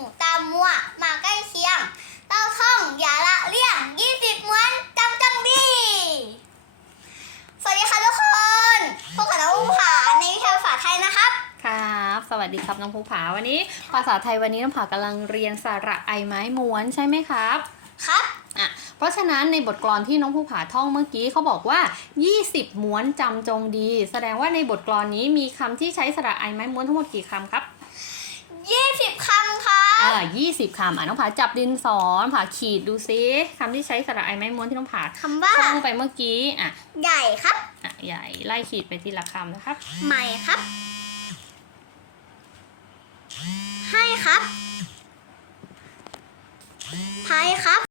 ูตามัว มาใกล้เคียง เต้าท่องอย่าละเลี่ยงยี่สิบม้วนจำจงดีสวัสดีค่ะทุกคนพบกกับน้องภูผาในวิชาภาษาไทยนะครับ ครับ สวัสดีครับน้องภูผาวันนี้ ภาษาไทยวันนี้น้องผากำลังเรียนสระไอไม้ม้วนใช่ไหมครับ ครับอะเพราะฉะนั้นในบทกลอนที่น้องภูผาท่องเมื่อกี้เขาบอกว่า 20 ม้วนจำจงดี แสดงว่าในบทกลอนนี้มีคำที่ใช้สระไอไม้ม้วนทั้งหมดกี่คำครับ 20 คำอะน้องผาจับดินสอน้องผาขีดดูซิคำที่ใช้สระไอไม้ม้วนที่น้องผาคำว่า ท่องไปเมื่อกี้อะใหญ่ครับ อะใหญ่ไล่ขีดไปทีละคำนะครับ ใหม่ครับ ให้ครับพายครับ